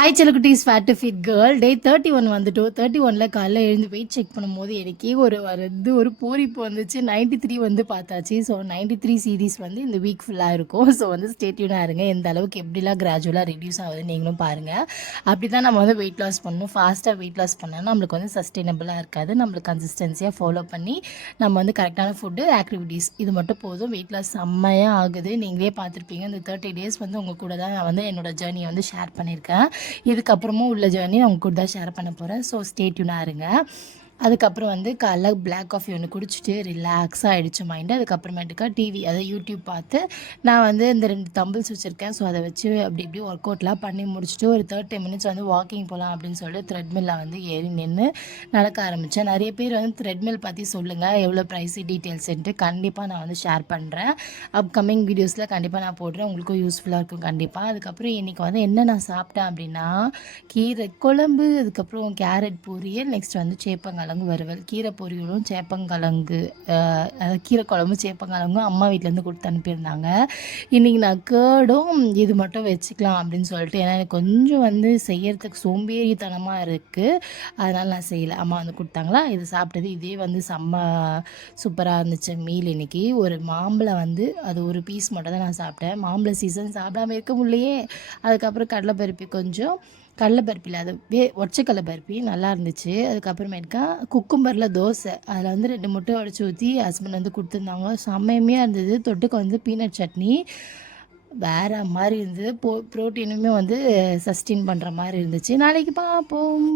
Hi செல்லக்குட்டீஸ் fat to fit girl day 31 வந்துட்டோம். 31ல் காலைல எழுந்து வெயிட் செக் பண்ணும்போது எனக்கே ஒரு பூரிப்பு வந்துச்சு. 93 வந்து பார்த்தாச்சு. ஸோ 93 சீரீஸ் வந்து இந்த வீக் ஃபுல்லாக இருக்கும். ஸோ வந்து ஸ்டே டியூனாக இருங்க. எந்த அளவுக்கு எப்படிலாம் கிராஜுவலாக ரெடியூஸ் ஆகுது நீங்களும் பாருங்கள். அப்படி தான் நம்ம வந்து வெயிட் லாஸ் பண்ணணும். ஃபாஸ்ட்டாக வெயிட் லாஸ் பண்ணால் நம்மளுக்கு வந்து சஸ்டைனபிளாக இருக்காது. நம்மளுக்கு கன்சிஸ்டன்சியாக ஃபாலோ பண்ணி நம்ம வந்து கரெக்டான ஃபுட்டு ஆக்டிவிட்டீஸ் இது மட்டும் போதும். வெயிட் லாஸ் செம்மையாக ஆகுது. நீங்களே பார்த்துருப்பீங்க. இந்த 30 டேஸ் வந்து உங்கள் கூட தான் நான் வந்து என்னோடய ஜேர்னியை வந்து ஷேர் பண்ணியிருக்கேன். இதுக்கப்புறமும் உள்ள ஜேர்னி நான் உங்க கூட தான் ஷேர் பண்ண போகிறேன். ஸோ ஸ்டே டியூனாக இருங்க. அதுக்கப்புறம் வந்து காலைல பிளாக் காஃபி ஒன்று குடிச்சிட்டு ரிலாக்ஸாக ஆகிடுச்சு மைண்டு. அதுக்கப்புறமேட்டுக்கா டிவி அதாவது யூடியூப் பார்த்து நான் வந்து இந்த 2 தம்பிள்ஸ் வச்சுருக்கேன். ஸோ அதை வச்சு அப்படி இப்படி ஒர்க் அவுட்லாம் பண்ணி முடிச்சுட்டு ஒரு 30 மினிட்ஸ் வந்து வாக்கிங் போகலாம் அப்படின்னு சொல்லிட்டு த்ரெட்மில்லில் வந்து ஏறி நின்று நடக்க ஆரம்பித்தேன். நிறைய பேர் வந்து த்ரெட்மில் பற்றி சொல்லுங்கள், எவ்வளோ ப்ரைஸு டீட்டெயில்ஸுன்ட்டு கண்டிப்பாக நான் வந்து ஷேர் பண்ணுறேன். அப்கமிங் வீடியோஸில் கண்டிப்பாக நான் போடுறேன். உங்களுக்கும் யூஸ்ஃபுல்லாக இருக்கும் கண்டிப்பாக. அதுக்கப்புறம் இன்றைக்கி வந்து என்ன நான் சாப்பிட்டேன் அப்படின்னா கீரை குழம்பு, அதுக்கப்புறம் கேரட் பொரியல், நெக்ஸ்ட் வந்து சேப்பங்கிழங்கு வறுவல். கீரை பொரியலும் சேப்பங்கிழங்கு கீரை குழம்பு சேப்பங்கிழங்கும் அம்மா வீட்டிலேருந்து கொடுத்து அனுப்பியிருந்தாங்க. இன்றைக்கி நான் கேர்டும் இது மட்டும் வச்சுக்கலாம் அப்படின்னு சொல்லிட்டு, ஏன்னா எனக்கு கொஞ்சம் வந்து செய்யறதுக்கு சோம்பேறித்தனமாக இருக்குது. அதனால் நான் செய்யலை. அம்மா வந்து கொடுத்தாங்களா, இது சாப்பிட்டது இதே வந்து செம்ம சூப்பராக இருந்துச்சு மீல். இன்றைக்கி ஒரு மாம்பழம் வந்து அது ஒரு பீஸ் மட்டும் தான் நான் சாப்பிட்டேன். மாம்பழ சீசன் சாப்பிடாமல் இருக்க முடியலையே. அதுக்கப்புறம் கடலைப்பருப்பி கொஞ்சம் கடலைப்பருப்பில் அது ஒற்றைக்கடலை பருப்பி நல்லா இருந்துச்சு. அதுக்கப்புறமேட்டுக்கா குக்கும்பரில் தோசை, அதில் வந்து 2 முட்டை உடச்சி ஊற்றி ஹஸ்பண்ட் வந்து கொடுத்துருந்தாங்க. செம்மையாக இருந்தது. தொட்டுக்க வந்து பீனட் சட்னி வேறு மாதிரி இருந்தது. ப்ரோட்டீனுமே வந்து சஸ்டெயின் பண்ணுற மாதிரி இருந்துச்சு. நாளைக்கு பார்ப்போம்.